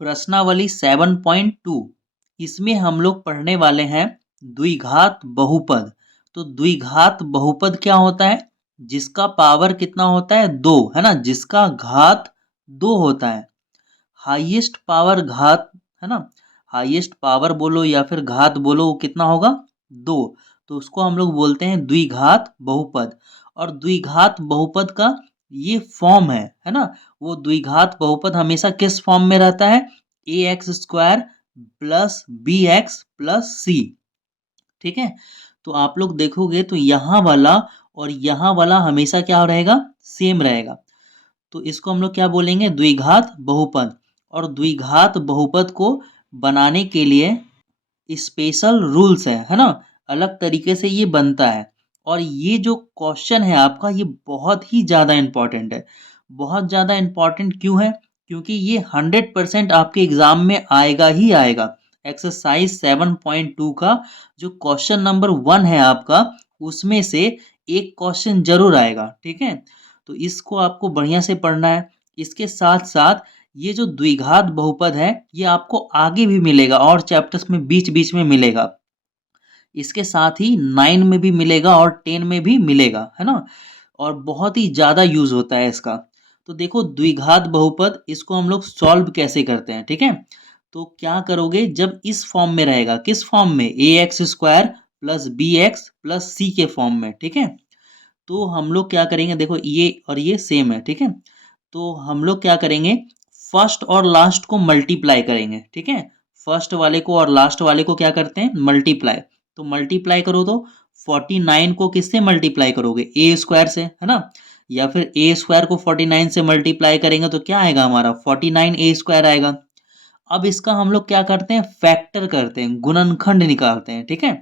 प्रश्नावली 7.2 इसमें हम लोग पढ़ने वाले हैं द्विघात बहुपद। तो द्विघात बहुपद क्या होता है? जिसका पावर कितना होता है? 2, है ना, जिसका घात 2 होता है। हाईएस्ट पावर घात, है ना, हाईएस्ट पावर बोलो या फिर घात बोलो, वो कितना होगा? 2। तो उसको हम लोग बोलते हैं द्विघात बहुपद। और द्विघात बहुपद का ये फॉर्म है ना, वो द्विघात बहुपद हमेशा किस फॉर्म में रहता है? A x square plus b x plus c. ठीक है, तो आप लोग देखोगे तो यहाँ वाला और यहाँ वाला हमेशा क्या रहेगा? सेम रहेगा। तो इसको हम लोग क्या बोलेंगे? द्विघात बहुपद। और द्विघात बहुपद को बनाने के लिए स्पेशल रूल्स है ना, अलग तरीके से ये बनता है। और ये जो क्वेश्चन है आपका, ये बहुत ही ज़्यादा इम्पोर्टेंट है। बहुत ज़्यादा इम्पोर्टेंट क्यों है? क्योंकि ये 100% आपके एग्जाम में आएगा ही आएगा। एक्सरसाइज 7.2 का जो क्वेश्चन नंबर 1 है आपका, उसमें से एक क्वेश्चन जरूर आएगा। ठीक है, तो इसको आपको बढ़िया से पढ़ना है। इसके साथ साथ ये जो द्विघात बहुपद है, ये आपको आगे भी मिलेगा और चैप्टर्स में बीच बीच में मिलेगा। इसके साथ ही 9 में भी मिलेगा और 10 में भी मिलेगा, है ना, और बहुत ही ज़्यादा यूज होता है इसका। तो देखो द्विघात बहुपद, इसको हम लोग सॉल्व कैसे करते हैं? ठीक है, तो क्या करोगे जब इस फॉर्म में रहेगा? किस फॉर्म में? A x square plus b x plus c के फॉर्म में। ठीक है, तो हम लोग क्या करेंगे? देखो ये और ये सेम है। ठीक है, तो हम लोग क्या करेंगे? फर्स्ट और लास्ट को मल्टीप्लाई करेंगे। ठीक है, फर्स्ट वाले को और लास्ट वाले को क्या करते हैं? मल्टीप्लाई। तो मल्टीप्लाई करो तो 49 को किससे मल्टीप्लाई करोगे? ए स्क्वायर से, है ना, या फिर ए स्क्वायर को 49 से मल्टीप्लाई करेंगे तो क्या आएगा हमारा? 49 ए स्क्वायर आएगा। अब इसका हम लोग क्या करते हैं? फैक्टर करते हैं, गुणनखंड निकालते हैं। ठीक है,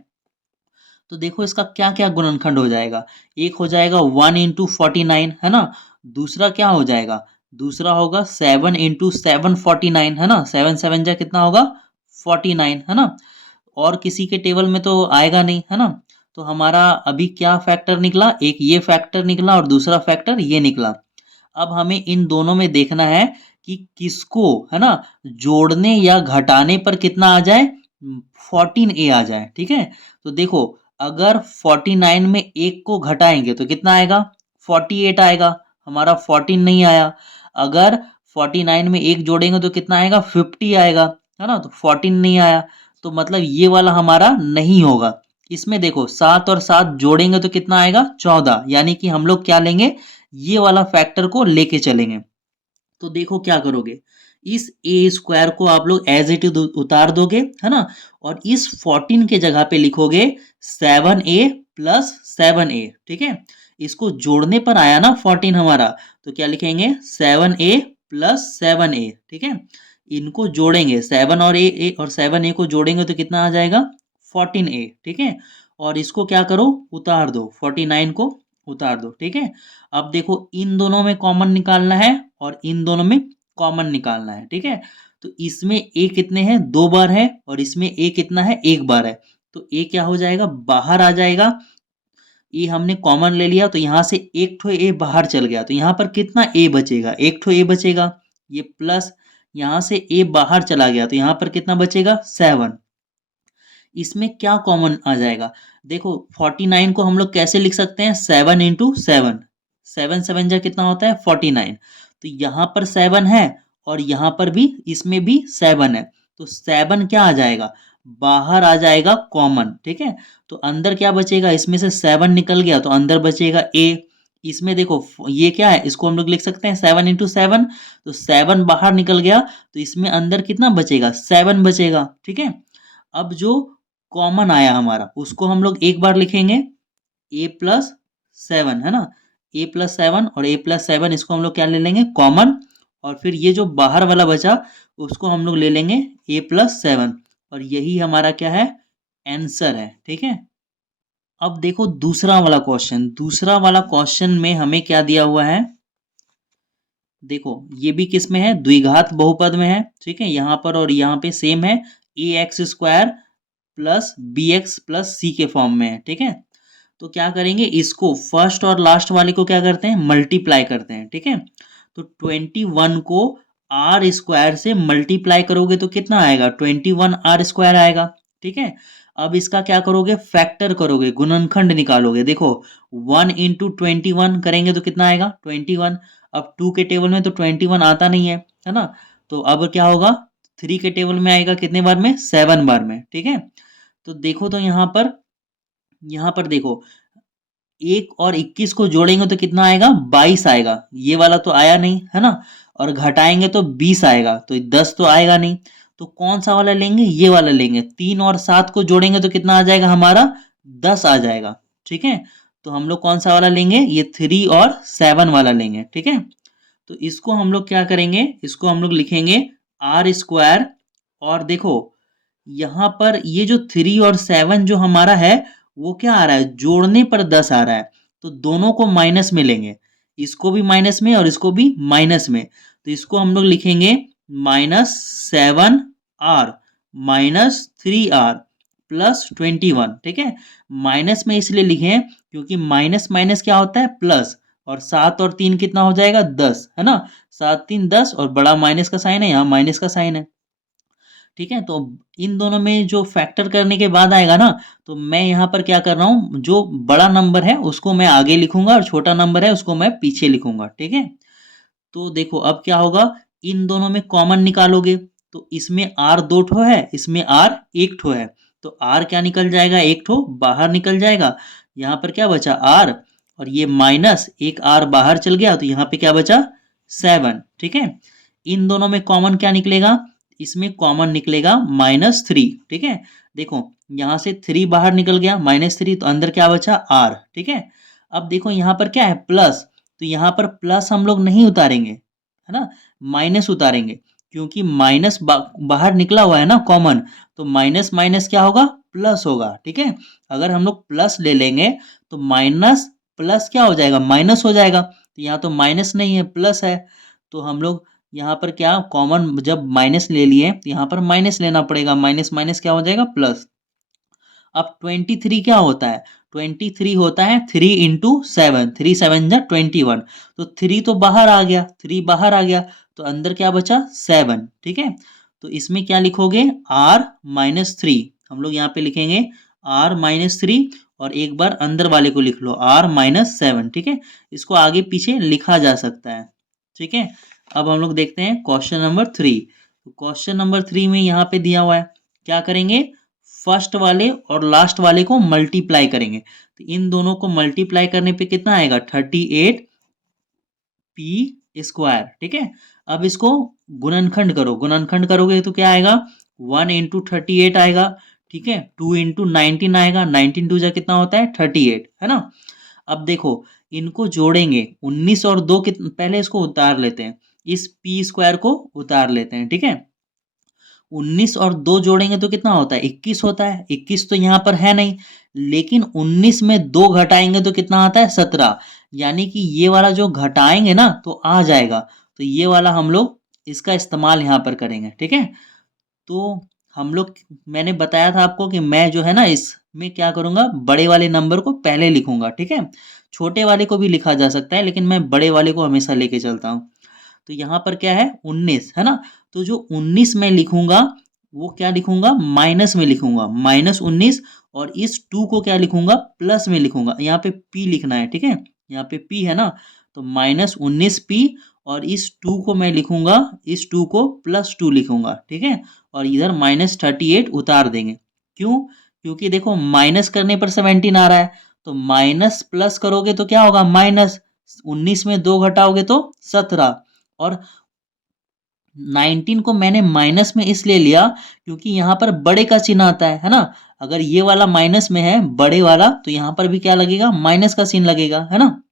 तो देखो इसका क्या क्या गुणनखंड हो जाएगा। एक हो जाएगा 1 into 49, है ना, दूसरा क्या हो जाएगा? दूसरा होगा 7 into 749, है ना, 7 7 जा कितना होगा? 49, है ना। और किसी के टेबल में तो आएगा नहीं, है ना। तो हमारा अभी क्या फैक्टर निकला? एक ये फैक्टर निकला और दूसरा फैक्टर ये निकला। अब हमें इन दोनों में देखना है कि किसको, है ना, जोड़ने या घटाने पर कितना आ जाए? 14a आ जाए। ठीक है, तो देखो अगर 49 में एक को घटाएंगे तो कितना आएगा? 48 आएगा। हमारा 14 नहीं आया। अगर 49 में एक जोड़ेंगे तो कितना आएगा? 50 आएगा, है ना, तो 14 नहीं आया। तो मतलब ये वाला हमारा नहीं होगा। इसमें देखो 7 और 7 जोड़ेंगे तो कितना आएगा? 14। यानी कि हम लोग क्या लेंगे? ये वाला फैक्टर को लेके चलेंगे। तो देखो क्या करोगे? इस ए स्क्वायर को आप लोग एज इट इज उतार दोगे, है ना, और इस 14 के जगह पे लिखोगे 7a प्लस 7a। ठीक है, इसको जोड़ने पर आया ना 14 हमारा, तो क्या लिखेंगे? 7a plus 7a। ठीक है, इनको जोड़ेंगे 7 और ए और 7a को जोड़ेंगे तो कितना आ जाएगा? 14a। ठीक है, और इसको क्या करो? उतार दो, 49 को उतार दो। ठीक है, अब देखो इन दोनों में कॉमन निकालना है और इन दोनों में कॉमन निकालना है। ठीक है, तो इसमें ए कितने हैं? 2 बार है, और इसमें ए कितना है? 1 बार है। तो ए क्या हो जाएगा? बाहर आ जाएगा। ए हमने कॉमन ले लिया तो यहाँ से एक ठो ए बाहर चल गया, तो यहाँ पर कितना ए बचेगा? एक ठो ए बचेगा। ये प्लस यहाँ से ए बाहर चला गया तो यहाँ पर कितना बचेगा? 7। इसमें क्या कॉमन आ जाएगा? देखो 49 को हम लोग कैसे लिख सकते हैं? 7 into 7। 7 7 जा कितना होता है? 49। तो यहाँ पर 7 है और यहाँ पर भी, इसमें भी 7 है। तो 7 क्या आ जाएगा? बाहर आ जाएगा कॉमन। ठीक है, तो अंदर क्या बचेगा? इसमें से 7 निकल गया तो अंदर बचेगा ए। इसमें देखो ये क्या है? इसको हम लोग लिख सकते हैं 7 into 7। तो 7 बाहर निकल गया तो इसमें अंदर कितना बचेगा? 7 बचेगा। ठीक है, अब जो कॉमन आया हमारा उसको हम लोग एक बार लिखेंगे ए प्लस 7, है ना, ए प्लस 7 और ए प्लस 7, इसको हम लोग क्या ले लेंगे? कॉमन। और फिर ये जो बाहर वाला बचा उसको हम लोग ले लेंगे ए प्लस 7। और यही हमारा क्या है? आंसर है। ठीक है, अब देखो दूसरा वाला क्वेश्चन। दूसरा वाला क्वेश्चन में हमें क्या दिया हुआ है? देखो ये भी किस में है? द्विघात बहुपद में है। ठीक है, यहाँ पर और यहाँ पे सेम है, a x square plus b x plus c के फॉर्म में है। ठीक है, तो क्या करेंगे? इसको फर्स्ट और लास्ट वाले को क्या करते हैं? मल्टीप्लाई करते हैं। ठीक है, तो 21 को आर स्क्वायर से मल्टीप्लाई करोगे तो कितना आएगा, 21r² आएगा। ठीक है, अब इसका क्या करोगे, फैक्टर करोगे, गुणनखंड निकालोगे। देखो 1 × 21 करेंगे तो कितना आएगा, 21। अब 2 के टेबल में तो 21 आता नहीं है ना, तो अब क्या होगा, 3 के टेबल में आएगा कितने बार में, 7 बार में। ठीक है, तो देखो तो यहाँ पर देखो 1 और 21 को जोड़ेंगे तो कितना आएगा, 22 आएगा। ये वाला तो आया नहीं है ना, और घटाएंगे तो 20 आएगा, तो 10 तो आएगा नहीं। तो कौन सा वाला लेंगे, ये वाला लेंगे। 3 और 7 को जोड़ेंगे तो कितना आ जाएगा हमारा, 10 आ जाएगा। ठीक है, तो हम लोग कौन सा वाला लेंगे, ये 3 और 7 वाला लेंगे। ठीक है, तो इसको हम लोग क्या करेंगे, इसको हम लोग लिखेंगे r²। और देखो यहाँ पर ये जो 3 और 7 जो हमारा है वो क्या आ रहा है, जोड़ने पर 10 आ रहा है, तो दोनों को माइनस में लेंगे, इसको भी माइनस में और इसको भी माइनस में। तो इसको हम लोग लिखेंगे -7r -3r +21। ठीक है, माइनस में इसलिए लिखे हैं क्योंकि माइनस माइनस क्या होता है, प्लस, और 7 और 3 कितना हो जाएगा, 10 है ना, 7 3 10, और बड़ा माइनस का साइन है, यहाँ माइनस का साइन है। ठीक है, तो इन दोनों में जो फैक्टर करने के बाद आएगा ना, तो मैं यहाँ पर क्या कर रहा हूँ, जो बड़ा नंबर है उसको मैं आगे लिखूंगा और छोटा नंबर है उसको मैं पीछे लिखूंगा। ठीक है, तो देखो अब क्या होगा, इन दोनों में कॉमन निकालोगे तो इसमें r 2 ठो है, इसमें r 1 ठो है, तो r क्या निकल जाएगा, 1 ठो बाहर निकल जाएगा। यहाँ पर क्या बचा, r, और ये माइनस एक r बाहर चल गया, तो यहाँ पे क्या बचा, 7। ठीक है, इन दोनों में कॉमन क्या निकलेगा, इसमें कॉमन निकलेगा -3। ठीक है, देखो यहाँ से 3 बाहर निकल गया, -3, तो अंदर क्या बचा, r। ठीक है, अब देखो यहाँ पर क्या है, प्लस, तो यहाँ पर प्लस हम लोग नहीं उतारेंगे है ना, माइनस उतारेंगे, क्योंकि माइनस बाहर निकला हुआ है ना कॉमन, तो माइनस माइनस क्या होगा, प्लस होगा। ठीक है, अगर हम लोग प्लस ले लेंगे तो माइनस प्लस क्या हो जाएगा, माइनस हो जाएगा, तो यहाँ तो माइनस नहीं है, प्लस है, तो हम लोग यहाँ पर क्या, कॉमन जब माइनस ले लिए तो यहाँ पर माइनस लेना पड़ेगा, माइनस माइनस क्या हो जाएगा, प्लस। अब 23 क्या होता है, 23 होता है 3 × 7, 3 7 जा 21, तो 3 तो बाहर आ गया, 3 बाहर आ गया, तो अंदर क्या बचा, 7। ठीक है, तो इसमें क्या लिखोगे, r-3, हम लोग यहाँ पे लिखेंगे r-3, और एक बार अंदर वाले को लिख लो r-7। ठीक है, इसको आगे पीछे लिखा जा सकता है। ठीक है, अब हम लोग देखते हैं क्वेश्चन नंबर 3। क्वेश्चन नंबर 3 में यहाँ पे दिया हुआ है, क्या करेंगे, फर्स्ट वाले और लास्ट वाले को मल्टीप्लाई करेंगे, तो इन दोनों को मल्टीप्लाई करने पे कितना आएगा, 38p²। ठीक है, अब इसको गुणनखंड करो, गुणनखंड करोगे तो क्या आएगा, 1 × 38 आएगा। ठीक है, 2 × 19 आएगा, 19 2 जा कितना होता है, 38 है ना। अब देखो इनको जोड़ेंगे, 19 और 2 पहले इसको उतार लेते हैं, इस p² को उतार लेते हैं। ठीक है, 19 और 2 जोड़ेंगे तो कितना होता है, 21 होता है। 21 तो यहाँ पर है नहीं, लेकिन 19 में 2 घटाएंगे तो कितना आता है, 17, यानी कि ये वाला जो घटाएंगे ना तो आ जाएगा, तो ये वाला हम लोग इसका इस्तेमाल यहाँ पर करेंगे। ठीक है, तो हम लोग, मैंने बताया था आपको कि मैं जो है ना इसमें क्या करूँगा, बड़े वाले नंबर को पहले लिखूंगा। ठीक है, छोटे वाले को भी लिखा जा सकता है, लेकिन मैं बड़े वाले को हमेशा लेके चलता हूँ। तो यहाँ पर क्या है, 19 है ना, तो जो 19 में लिखूंगा वो क्या लिखूंगा, माइनस में लिखूंगा, -19, और इस 2 को क्या लिखूंगा, प्लस में लिखूंगा। यहाँ पे p लिखना है। ठीक है, यहाँ पे p है ना, तो -19p, और इस 2 को मैं लिखूंगा, इस 2 को +2 लिखूंगा। ठीक है, और इधर -38 उतार देंगे। क्यों, क्योंकि देखो माइनस करने पर 17 आ रहा है, तो माइनस प्लस करोगे तो क्या होगा, माइनस, 19 में 2 घटाओगे तो 17, और 19 को मैंने माइनस में इसलिए लिया क्योंकि यहाँ पर बड़े का चिन्ह आता है ना। अगर ये वाला माइनस में है बड़े वाला, तो यहाँ पर भी क्या लगेगा, माइनस का चिन्ह लगेगा, है ना।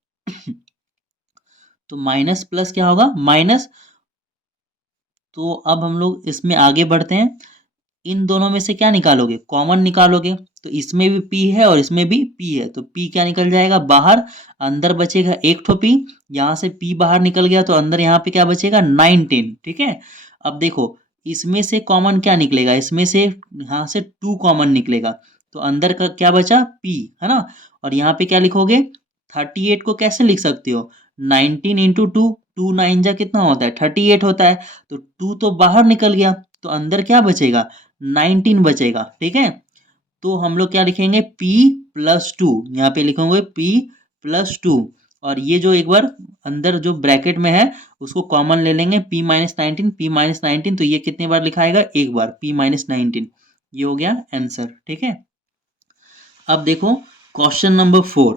तो माइनस प्लस क्या होगा, माइनस। तो अब हम लोग इसमें आगे बढ़ते हैं, इन दोनों में से क्या निकालोगे, कॉमन निकालोगे, तो इसमें भी p है और इसमें भी p है, तो p क्या निकल जाएगा बाहर, अंदर बचेगा 1 ठो p, यहाँ से p बाहर निकल गया तो अंदर यहाँ पे क्या बचेगा, 19। ठीक है, अब देखो इसमें से कॉमन क्या निकलेगा, इसमें से यहाँ से 2 कॉमन निकलेगा, तो अंदर का क्या बचा, p है ना, और यहाँ पे क्या लिखोगे, 38 को कैसे लिख सकते हो, 19 × 2, टू नाइन जा कितना होता है 38 होता है, तो 2 तो बाहर निकल गया, तो अंदर क्या बचेगा 19 बचेगा। ठीक है, तो हम लोग क्या लिखेंगे p प्लस टू, यहाँ पे लिखेंगे p प्लस टू, और ये जो एक बार अंदर जो ब्रैकेट में है उसको कॉमन ले लेंगे, p-19, तो ये कितनी बार लिखाएगा एक बार p-19, ये हो गया आंसर। ठीक है, अब देखो क्वेश्चन नंबर 4।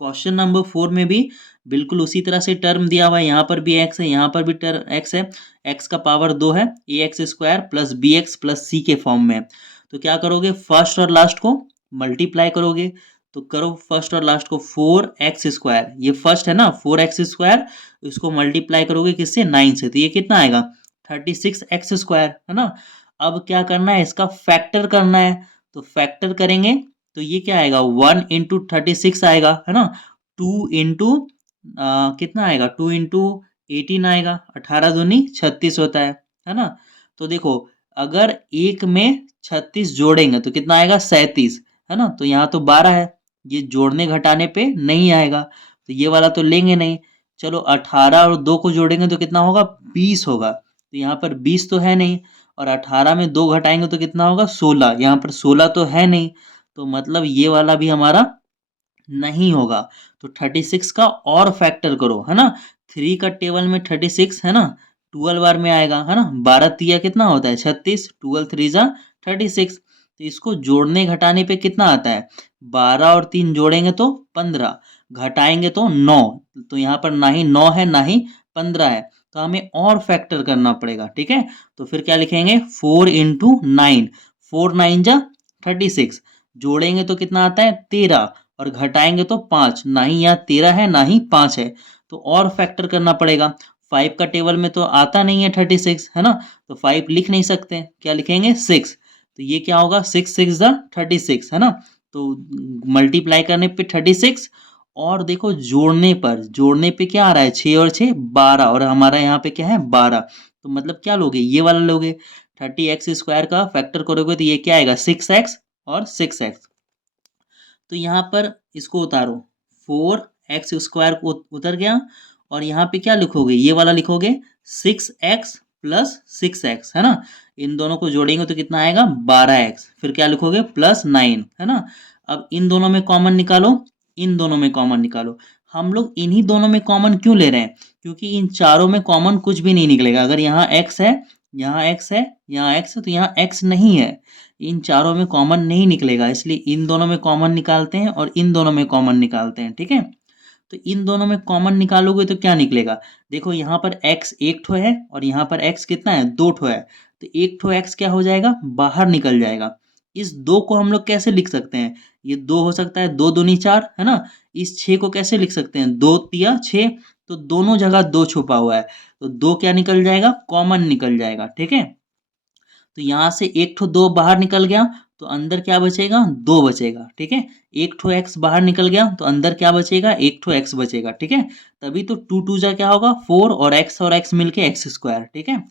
क्वेश्चन नंबर 4 में भी बिल्कुल उसी तरह से टर्म दिया हुआ है, यहाँ पर भी एक्स है, यहाँ पर भी एक्स है, एक्स का पावर 2 है, a x square plus b x plus c के फॉर्म में। तो क्या करोगे, फर्स्ट और लास्ट को मल्टीप्लाई करोगे, तो करो फर्स्ट और लास्ट को, 4x², ये फर्स्ट है ना 4x², इसको मल्टीप्लाई करोगे किससे 9 से, तो ये कितना आएगा 36x² है ना। अब क्या करना है, इसका फैक्टर करना है, तो फैक्टर करेंगे तो ये क्या आएगा 1 इंटू 36 आएगा है ना, 2 इंटू कितना आएगा 2 इंटू 18 आएगा, 18 दूनी 36 होता है ना। तो देखो अगर एक में 36 जोड़ेंगे तो कितना आएगा 37 है ना, तो यहाँ तो 12 है, ये जोड़ने घटाने पे नहीं आएगा, तो ये वाला तो लेंगे नहीं। चलो 18 और 2 को जोड़ेंगे तो कितना होगा 20 होगा, तो यहाँ पर 20 तो है नहीं, और 18 में 2 घटाएंगे तो कितना होगा 16, यहाँ पर 16 तो है नहीं, तो मतलब ये वाला भी हमारा नहीं होगा। तो 36 का और फैक्टर करो है ना, 3 का टेबल में 36 है ना, 12 बार में आएगा है ना, 12 तिया कितना होता है 36, 12 3 जा 36, तो इसको जोड़ने घटाने पे कितना आता है 12 और 3 जोड़ेंगे तो 15, घटाएंगे तो 9, तो यहाँ पर ना ही 9 है ना ही 15 है, तो हमें और फैक्टर करना पड़ेगा। ठीक है, तो फिर क्या लिखेंगे 4 इंटू 9, 4 9 जा 36, जोड़ेंगे तो कितना आता है 13, और घटाएंगे तो 5, ना ही यहाँ 13 है ना ही 5 है, तो और फैक्टर करना पड़ेगा। 5 का टेबल में तो आता नहीं है 36 है ना, तो 5 लिख नहीं सकते, क्या लिखेंगे 6, तो ये क्या होगा 6 6 द 36 है ना, तो मल्टीप्लाई करने पे 36, और देखो जोड़ने पे क्या आ रहा है 6 और 6 12, और हमारा यहाँ पे क्या है 12, तो मतलब क्या लोगे ये वाला लोगे, 30x² का फैक्टर करोगे तो ये क्या आएगा 6x और 6x, तो यहाँ पर इसको उतारो, 4x² को उतर गया, और यहाँ पे क्या लिखोगे ये वाला लिखोगे 6x प्लस 6x है ना, इन दोनों को जोड़ेंगे तो कितना आएगा 12x, फिर क्या लिखोगे प्लस 9 है ना। अब इन दोनों में कॉमन निकालो, इन दोनों में कॉमन निकालो, हम लोग इन्हीं दोनों में कॉमन क्यों ले रहे हैं, क्योंकि इन चारों में कॉमन कुछ भी नहीं निकलेगा, अगर यहाँ x है, यहाँ x है, यहाँ x है, तो यहाँ x नहीं है, इन चारों में कॉमन नहीं निकलेगा, इसलिए इन दोनों में कॉमन निकालते हैं और इन दोनों में कॉमन निकालते हैं। ठीक है, तो इन दोनों में कॉमन निकालोगे तो क्या निकलेगा, देखो यहाँ पर x एक ठो है और यहाँ पर x कितना है 2 ठो है, तो एक ठो x क्या हो जाएगा बाहर निकल जाएगा। इस 2 को हम लोग कैसे लिख सकते हैं, ये 2 हो सकता है 2 दूनी 4 है ना, इस 6 को कैसे लिख सकते हैं 2 तिया 6, तो दोनों जगह 2 छुपा हुआ है, तो 2 क्या निकल जाएगा कॉमन निकल जाएगा। ठीक है, तो यहाँ से एक ठो 2 बाहर निकल गया, तो अंदर क्या बचेगा 2 बचेगा। ठीक है, एक ठो x बाहर निकल गया तो अंदर क्या बचेगा एक ठो x बचेगा। ठीक है, तभी तो 2 2 जा क्या होगा 4, और x मिलके x²। ठीक है,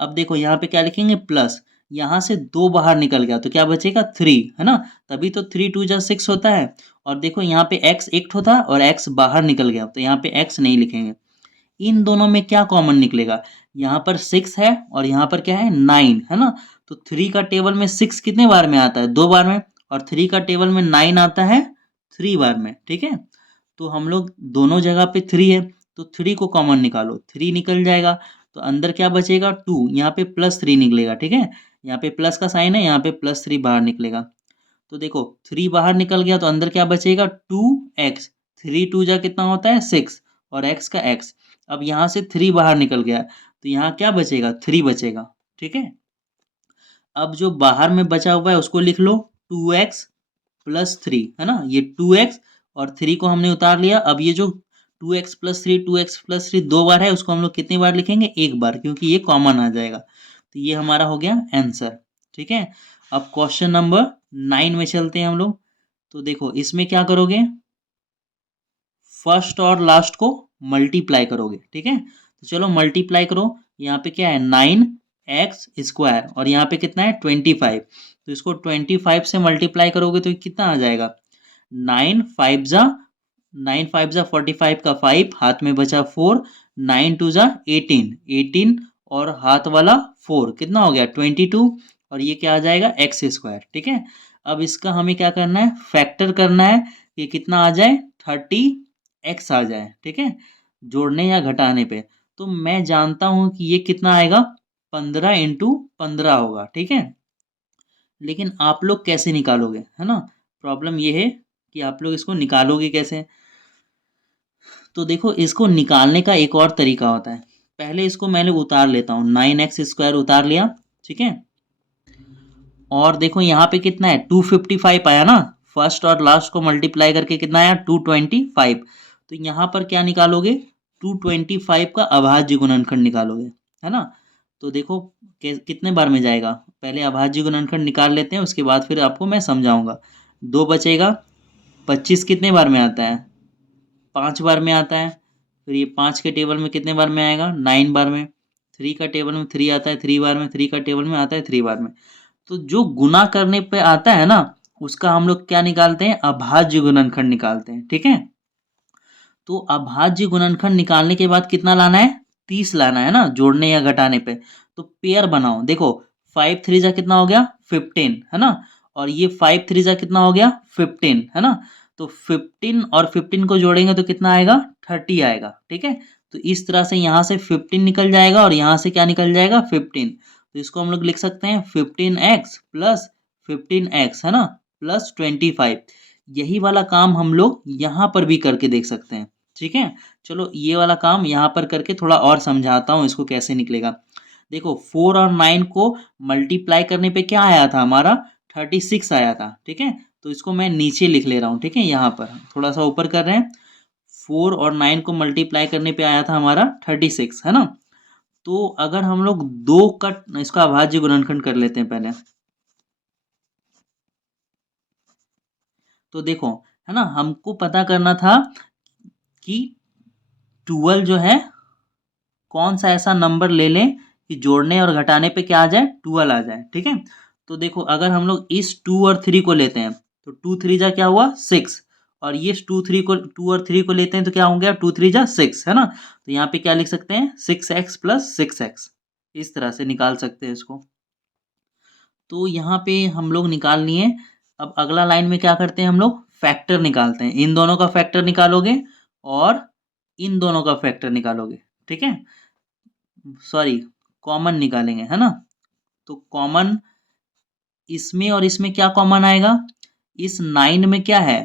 अब देखो यहाँ पे क्या लिखेंगे प्लस, यहाँ से 2 बाहर निकल गया तो क्या बचेगा 3 है ना, तभी तो 3 2 जा 6 होता है, और देखो यहाँ पे x एक ठो था और x बाहर निकल गया, तो यहाँ पे x नहीं लिखेंगे। इन दोनों में क्या कॉमन निकलेगा, यहाँ पर 6 है और यहाँ पर क्या है 9 है ना, तो 3 का टेबल में 6 कितने बार में आता है 2 बार में, और 3 का टेबल में 9 आता है 3 बार में। ठीक है, तो हम लोग दोनों जगह पे 3 है, तो 3 को कॉमन निकालो, 3 निकल जाएगा, तो अंदर क्या बचेगा 2, यहाँ पे +3 निकलेगा। ठीक है, यहाँ पे प्लस का साइन है, यहाँ पे +3 बाहर निकलेगा, तो देखो 3 बाहर निकल गया तो अंदर क्या बचेगा 2x, 3 2 जा कितना होता है 6, और x का x, अब यहाँ से 3 बाहर निकल गया तो यहाँ क्या बचेगा 3 बचेगा। ठीक है, अब जो बाहर में बचा हुआ है उसको लिख लो 2x प्लस 3 है ना, ये 2x और 3 को हमने उतार लिया, अब ये जो 2x प्लस 3 2x प्लस 3 2 बार है उसको हम लोग कितनी बार लिखेंगे एक बार, क्योंकि ये कॉमन आ जाएगा, तो ये हमारा हो गया आंसर। ठीक है, अब क्वेश्चन नंबर 9 में चलते हैं हम लोग, तो देखो इसमें क्या करोगे फर्स्ट और लास्ट को मल्टीप्लाई करोगे। ठीक है, तो चलो मल्टीप्लाई करो, यहाँ पे क्या है 9x² और यहाँ पे कितना है 25, तो इसको 25 से मल्टीप्लाई करोगे तो कितना आ जाएगा 9 5 जा 45 का 5 हाथ में बचा 4, 9 टू जा 18, 18 और हाथ वाला 4 कितना हो गया 22, और ये क्या आ जाएगा एक्स स्क्वायर। ठीक है, अब इसका हमें क्या करना है, फैक्टर करना है कि कितना आ जाए 30x आ जाए। ठीक है, जोड़ने या घटाने पे। तो मैं जानता हूं कि ये कितना आएगा 15 × 15 होगा। ठीक है, लेकिन आप लोग कैसे निकालोगे, है ना, प्रॉब्लम ये है कि आप लोग इसको निकालोगे कैसे। तो देखो, इसको निकालने का एक और तरीका होता है। पहले इसको मैंने उतार लेता हूँ, 9x² उतार लिया। ठीक है, और देखो यहाँ पे कितना है 255 आया ना, फर्स्ट और लास्ट को मल्टीप्लाई करके कितना आया 225। तो यहाँ पर क्या निकालोगे 225 का अभाज्य गुणनखंड निकालोगे, है ना। तो देखो कितने बार में जाएगा, पहले अभाज्य गुणनखंड निकाल लेते हैं, उसके बाद फिर आपको मैं समझाऊंगा। 2 बचेगा, 25 कितने बार में आता है 5 बार में आता है। फिर ये 5 के टेबल में कितने बार में आएगा 9 बार में। 3 का टेबल में 3 आता है 3 बार में, 3 का टेबल में आता है 3 बार में। तो जो गुना करने पे आता है ना, उसका हम लोग क्या निकालते हैं, अभाज्य गुणनखंड निकालते हैं। ठीक है, तो अभाज्य गुणनखंड निकालने के बाद कितना लाना है 30 लाना है ना, जोड़ने या घटाने पे। तो पेयर बनाओ, देखो 5 3 जा कितना हो गया 15, है ना, और ये 5 3 जा कितना हो गया 15, है ना। तो 15 और 15 को जोड़ेंगे तो कितना आएगा 30 आएगा। ठीक है, तो इस तरह से यहाँ से 15 निकल जाएगा और यहाँ से क्या निकल जाएगा 15। तो इसको हम लोग लिख सकते हैं 15x प्लस 15x, है ना, प्लस 25। यही वाला काम हम लोग यहाँ पर भी करके देख सकते हैं। ठीक है, चलो ये वाला काम यहाँ पर करके थोड़ा और समझाता हूँ इसको कैसे निकलेगा। देखो 4 और 9 को मल्टीप्लाई करने पे क्या आया था हमारा 36 आया था। ठीक है, तो इसको मैं नीचे लिख ले रहा हूँ। ठीक है, यहाँ पर थोड़ा सा ऊपर कर रहे हैं, 4 और 9 को मल्टीप्लाई करने पे आया था हमारा 36, है ना। तो अगर हम लोग 2 का इसका अभाज्य गुणनखंड कर लेते हैं पहले, तो देखो, है ना, हमको पता करना था कि 12 जो है कौन सा ऐसा नंबर ले लें कि जोड़ने और घटाने पे क्या आ जाए 12 आ जाए। ठीक है, तो देखो अगर हम लोग इस 2 और 3 को लेते हैं तो 2 3 जा क्या हुआ 6, और ये 2 और 3 को लेते हैं तो क्या हो गया 2 3 जा 6, है ना। तो यहाँ पे क्या लिख सकते हैं 6x प्लस 6x, इस तरह से निकाल सकते हैं इसको। तो यहाँ पे हम लोग निकाल लिए। अब अगला लाइन में क्या करते हैं, हम लोग फैक्टर निकालते हैं। इन दोनों का फैक्टर निकालोगे और इन दोनों का फैक्टर निकालोगे। ठीक है, सॉरी, कॉमन निकालेंगे, है ना। तो कॉमन इसमें और इसमें क्या कॉमन आएगा, इस 9 में क्या है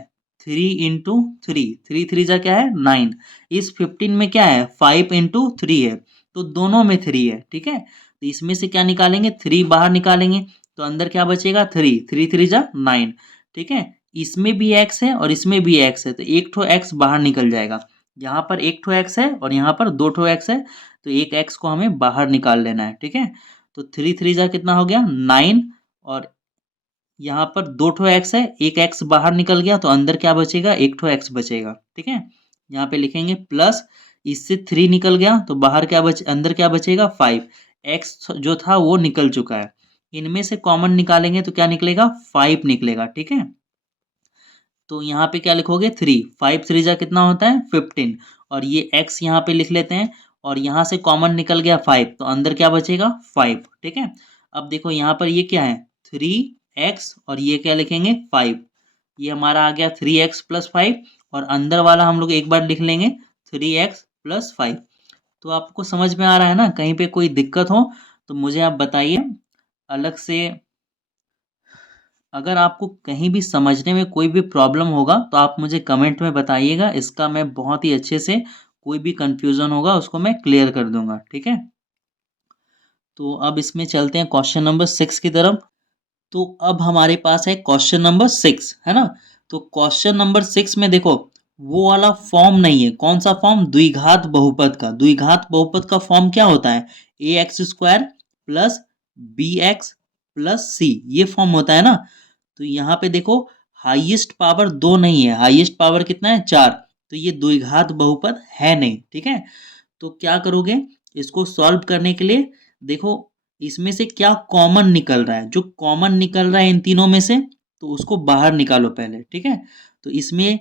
3 × 3, 3 3 जा क्या है 9। इस 15 में क्या है 5 × 3 है, तो दोनों में 3 है। ठीक है, तो इसमें से क्या निकालेंगे 3 बाहर निकालेंगे, तो अंदर क्या बचेगा 3 3 3 जा 9। ठीक है, इसमें भी x है और इसमें भी x है, तो एक ठो x बाहर निकल जाएगा। यहाँ पर एक ठो x है और यहाँ पर दो ठो x है, तो एक x को हमें बाहर निकाल लेना है। ठीक है, तो 3 3 जा कितना हो गया 9, और यहाँ पर दो ठो x है, एक x बाहर निकल गया, तो अंदर क्या बचेगा एक ठो x बचेगा। ठीक है, यहाँ पे लिखेंगे प्लस, इससे 3 निकल गया तो बाहर क्या अंदर क्या बचेगा 5, x जो था वो निकल चुका है। इनमें से कॉमन निकालेंगे तो क्या निकलेगा 5 निकलेगा। ठीक है, तो यहाँ पे क्या लिखोगे 3, 5 3 जा कितना होता है 15, और ये x यहाँ पे लिख लेते हैं, और यहाँ से कॉमन निकल गया 5, तो अंदर क्या बचेगा 5। ठीक है, अब देखो यहाँ पर ये क्या है 3x, और ये क्या लिखेंगे 5, ये हमारा आ गया 3x प्लस 5, और अंदर वाला हम लोग एक बार लिख लेंगे 3x प्लस 5। तो आपको समझ में आ रहा है ना, कहीं पे कोई दिक्कत हो तो मुझे आप बताइए अलग से। अगर आपको कहीं भी समझने में कोई भी प्रॉब्लम होगा तो आप मुझे कमेंट में बताइएगा, इसका मैं बहुत ही अच्छे से कोई भी कंफ्यूजन होगा उसको मैं क्लियर कर दूंगा। ठीक है, तो अब इसमें चलते हैं क्वेश्चन नंबर 6 की तरफ। तो अब हमारे पास है क्वेश्चन नंबर 6, है ना। तो क्वेश्चन नंबर 6 में देखो वो वाला फॉर्म नहीं है, कौन सा फॉर्म, द्विघात बहुपद का। द्विघात बहुपद का फॉर्म क्या होता है ax² plus bx plus c, ये फॉर्म होता है ना। तो यहाँ पे देखो हाईएस्ट पावर 2 नहीं है, हाईएस्ट पावर कितना है 4, तो ये द्विघात बहुपद है नहीं। ठीक है, तो क्या करोगे इसको सॉल्व करने के लिए, देखो इसमें से क्या कॉमन निकल रहा है, जो कॉमन निकल रहा है इन तीनों में से तो उसको बाहर निकालो पहले। ठीक है, तो इसमें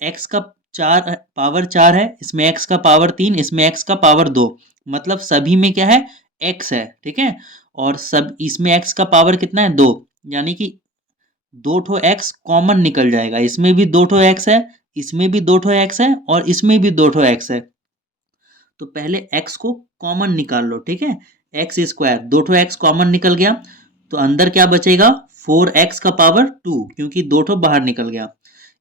x का पावर 4 है, इसमें x का पावर 3, इसमें x का पावर 2, मतलब सभी में क्या है, x है, ठीक है। और सब इसमें x का पावर कितना है, 2, यानी कि दो ठो x कॉमन निकल जाएगा, इसमें भी दो ठो x है, इसमें भी दो ठो x है, और इसमें भी दो ठो x है। तो पहले x को कॉमन निकाल लो, ठीक है। एक्स स्क्वायर, दो ठो x कॉमन निकल गया, तो अंदर क्या बचेगा, 4x का पावर 2, क्योंकि दो ठो बाहर निकल गया।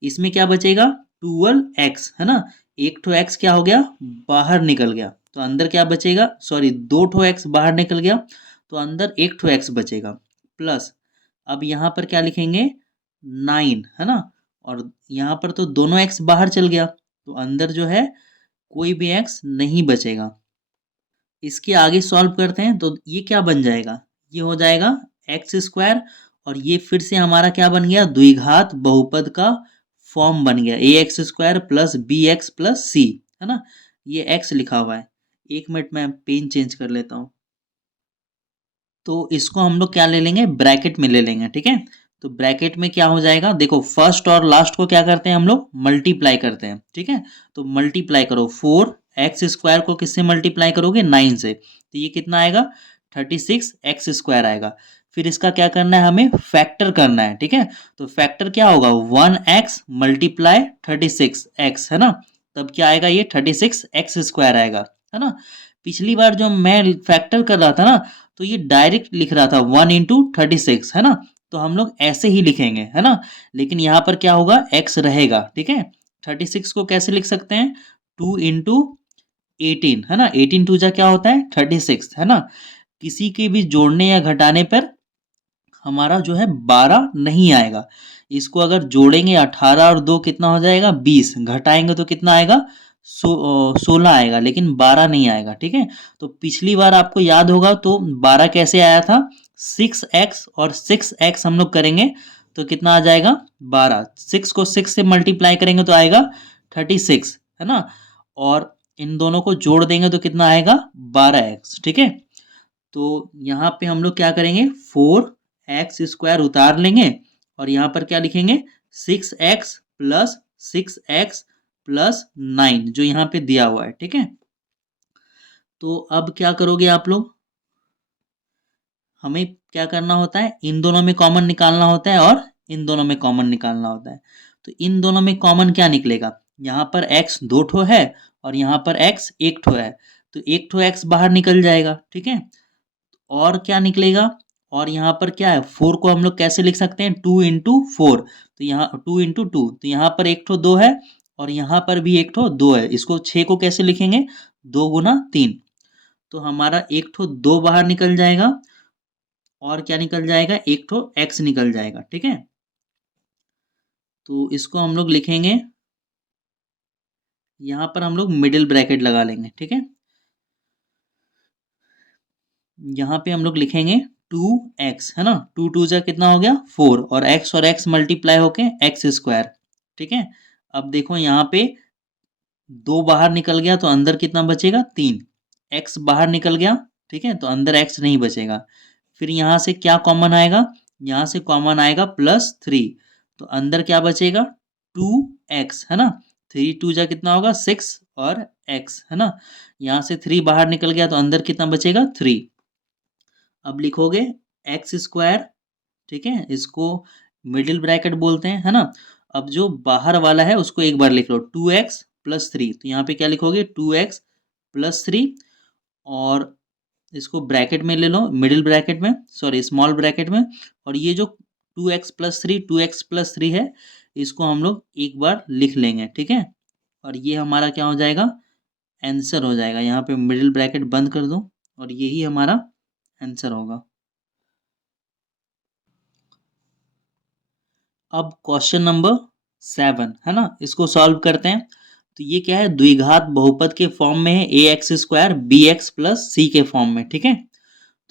इसमें क्या बचेगा, 12x, है ना। एक ठो x क्या हो गया, बाहर निकल गया, तो अंदर क्या बचेगा, सॉरी, दो ठो x बाहर निकल गया, तो अंदर एक ठो x बचेगा, प्लस अब यहाँ पर क्या लिखेंगे, 9, है ना। और यहाँ पर तो दोनों x बाहर चल गया, तो अंदर जो है कोई भी x नहीं बचेगा। इसके आगे सॉल्व करते हैं, तो ये क्या बन जाएगा, ये हो जाएगा एक्स स्क्वायर, और ये फिर से हमारा क्या बन गया, द्विघात बहुपद का फॉर्म बन गया, a x square plus b x plus c, है ना। ये एक्स लिखा हुआ है, एक मिनट में पेन चेंज कर लेता हूँ। तो इसको हम लोग क्या ले लेंगे, ब्रैकेट में ले लेंगे, ठीक है। तो ब्रैकेट में क्या हो जाएगा, देखो फर्स्ट और लास्ट को क्या करते हैं हम लोग, मल्टीप्लाई करते हैं, ठीक है। तो मल्टीप्लाई करो, 4x² को किससे मल्टीप्लाई करोगे, 9 से, तो ये कितना आएगा, 36x² आएगा। फिर इसका क्या करना है, हमें फैक्टर करना है, ठीक है। तो फैक्टर क्या होगा, 1x मल्टीप्लाई 36x, है ना। तब क्या आएगा, ये 36x² आएगा, है ना। पिछली बार जो मैं फैक्टर कर रहा था ना, तो ये डायरेक्ट लिख रहा था 1 × 36, है ना। तो हम लोग ऐसे ही लिखेंगे, है ना। लेकिन यहाँ पर क्या होगा, x रहेगा, ठीक है। 36 को कैसे लिख सकते हैं, 2 × 18, है ना। 18 2 जा क्या होता है, 36, है ना। किसी के भी जोड़ने या घटाने पर हमारा जो है 12 नहीं आएगा। इसको अगर जोड़ेंगे 18 और 2 कितना हो जाएगा, 20, घटाएंगे तो कितना आएगा, 16 आएगा, लेकिन 12 नहीं आएगा, ठीक है। तो पिछली बार आपको याद होगा, तो 12 कैसे आया था, 6x और 6x हम लोग करेंगे तो कितना आ जाएगा, 12, 6 को 6 से मल्टीप्लाई करेंगे तो आएगा 36, है ना। और इन दोनों को जोड़ देंगे तो कितना आएगा, 12x, ठीक है। तो यहाँ पे हम लोग क्या करेंगे, 4x² उतार लेंगे, और यहाँ पर क्या लिखेंगे, 6x प्लस 6x प्लस 9, जो यहाँ पे दिया हुआ है, ठीक है। तो अब क्या करोगे आप लोग, हमें क्या करना होता है, इन दोनों में कॉमन निकालना होता है और इन दोनों में कॉमन निकालना होता है। तो इन दोनों में कॉमन क्या निकलेगा, यहाँ पर x दो ठो है और यहाँ पर x एक ठो है, तो एक ठो x बाहर निकल जाएगा, ठीक है। और क्या निकलेगा, और यहाँ पर क्या है, 4 को हम लोग कैसे लिख सकते हैं, 2 × 4, तो यहाँ 2 × 2, तो यहाँ पर एक ठो 2 है और यहाँ पर भी एक ठो 2 है, इसको 6 को कैसे लिखेंगे, 2 × 3, तो हमारा एक ठो 2 बाहर निकल जाएगा, और क्या निकल जाएगा, एक ठो x निकल जाएगा, ठीक है। तो इसको हम लोग लिखेंगे, यहाँ पर हम लोग मिडिल ब्रैकेट लगा लेंगे, ठीक है। यहाँ पे हम लोग लिखेंगे 2x, है ना, 2 2 जा कितना हो गया, 4, और x मल्टीप्लाई होके x², ठीक है। अब देखो यहाँ पे 2 बाहर निकल गया, तो अंदर कितना बचेगा, 3, x बाहर निकल गया, ठीक है, तो अंदर x नहीं बचेगा। फिर यहाँ से क्या कॉमन आएगा, यहाँ से कॉमन आएगा +3, तो अंदर क्या बचेगा, 2x, है ना। 3 2 जा कितना होगा, 6, और x, है ना। यहाँ से 3 बाहर निकल गया, तो अंदर कितना बचेगा, 3। अब लिखोगे x², ठीक है, इसको मिडिल ब्रैकेट बोलते हैं, है ना। अब जो बाहर वाला है उसको एक बार लिख लो, 2x + 3, तो यहाँ पे क्या लिखोगे, 2x + 3, और इसको ब्रैकेट में ले लो, मिडिल ब्रैकेट में, सॉरी स्मॉल ब्रैकेट में, और ये जो 2x + 3 है, इसको हम लोग एक बार लिख लेंगे, ठीक है। और ये हमारा क्या हो जाएगा, आंसर हो जाएगा। यहाँ पे मिडिल ब्रैकेट बंद कर दो, और यही हमारा आंसर होगा। अब क्वेश्चन नंबर 7, है ना, इसको सॉल्व करते हैं। तो ये क्या है, द्विघात बहुपद के फॉर्म में है, ax² bx + c के फॉर्म में, ठीक है।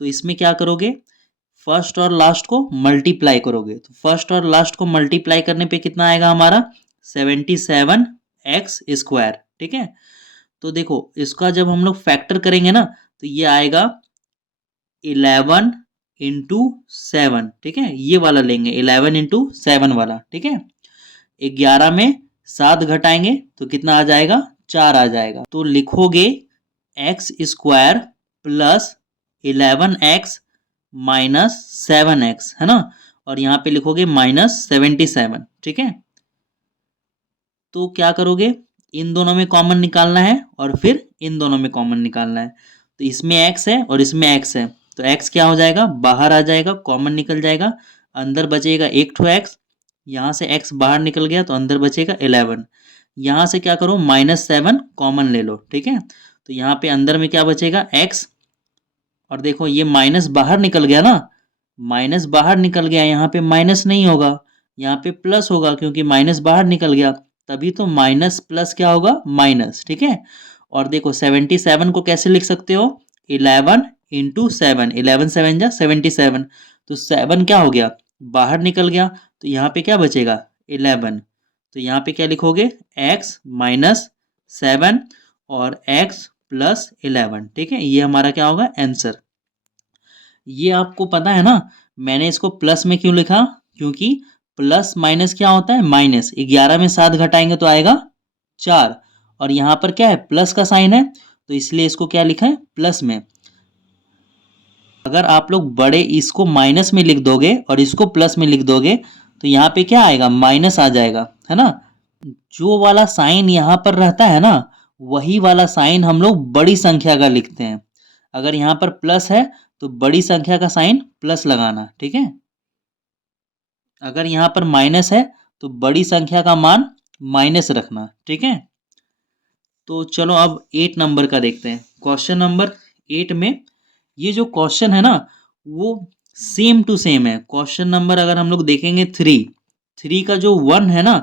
तो इसमें क्या करोगे, फर्स्ट और लास्ट को मल्टीप्लाई करोगे, तो फर्स्ट और लास्ट को मल्टीप्लाई करने पे कितना आएगा हमारा, 77x², ठीक है। तो देखो इसका जब हम लोग फैक्टर करेंगे ना, तो ये आएगा 11 × 7, ठीक है, ये वाला लेंगे, 11 × 7 वाला, ठीक है। 11 में 7 घटाएंगे तो कितना आ जाएगा, 4 आ जाएगा। तो लिखोगे x square plus 11x minus 7x, है ना, और यहाँ पे लिखोगे माइनस 77, ठीक है। तो क्या करोगे, इन दोनों में कॉमन निकालना है और फिर इन दोनों में कॉमन निकालना है। तो इसमें x है और इसमें x है, तो x क्या हो जाएगा, बाहर आ जाएगा, कॉमन निकल जाएगा, अंदर बचेगा एक ठो x, यहाँ से x बाहर निकल गया तो अंदर बचेगा 11। यहाँ से क्या करो, -7 कॉमन ले लो, ठीक है। तो यहाँ पे अंदर में क्या बचेगा, x, और देखो ये माइनस बाहर निकल गया ना, माइनस बाहर निकल गया, यहाँ पे माइनस नहीं होगा, यहाँ पे प्लस होगा, क्योंकि माइनस बाहर निकल गया, तभी तो माइनस प्लस क्या होगा, माइनस, ठीक है। और देखो 77 को कैसे लिख सकते हो, 11 इंटू 7, 11 7 जा 77, तो 7 क्या हो गया, बाहर निकल गया, तो यहाँ पे क्या बचेगा, 11। तो यहाँ पे क्या लिखोगे, x माइनस 7 और x प्लस 11, ठीक है। ये हमारा क्या होगा, आंसर। ये आपको पता है ना, मैंने इसको प्लस में क्यों लिखा, क्योंकि प्लस माइनस क्या होता है, माइनस। 11 में 7 घटाएंगे तो आएगा 4, और यहाँ पर क्या है, प्लस का साइन है, तो इसलिए इसको क्या लिखा है, प्लस में। अगर आप लोग बड़े इसको माइनस में लिख दोगे और इसको प्लस में लिख दोगे तो यहाँ पे क्या आएगा, माइनस आ जाएगा, है ना। जो वाला साइन यहाँ पर रहता है ना, वही वाला साइन हम लोग बड़ी संख्या का लिखते हैं। अगर यहाँ पर प्लस है तो बड़ी संख्या का साइन प्लस लगाना, ठीक है। अगर यहाँ पर माइनस है तो बड़ी संख्या का मान माइनस रखना, ठीक है। तो चलो अब 8 नंबर का देखते हैं। क्वेश्चन नंबर 8 में ये जो क्वेश्चन है ना, वो सेम टू सेम है। क्वेश्चन नंबर अगर हम लोग देखेंगे 3 का जो 1 है ना,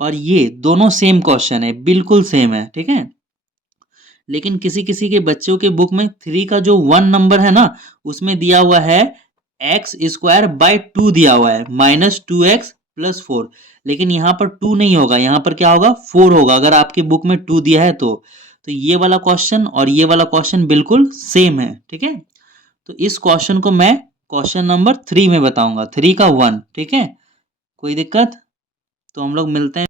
और ये दोनों सेम क्वेश्चन है, बिल्कुल सेम है, ठीक है। लेकिन किसी किसी के बच्चों के बुक में 3 का जो 1 नंबर है ना, उसमें दिया हुआ है एक्स स्क्वायर बाई 2 दिया हुआ है, -2x प्लस 4। लेकिन यहाँ पर 2 नहीं होगा, यहाँ पर क्या होगा, 4 होगा, अगर आपके बुक में 2 दिया है तो ये वाला क्वेश्चन और ये वाला क्वेश्चन बिल्कुल सेम है, ठीक है। तो इस क्वेश्चन को मैं क्वेश्चन नंबर 3 में बताऊंगा, 3 का 1, ठीक है। कोई दिक्कत, तो हम लोग मिलते हैं।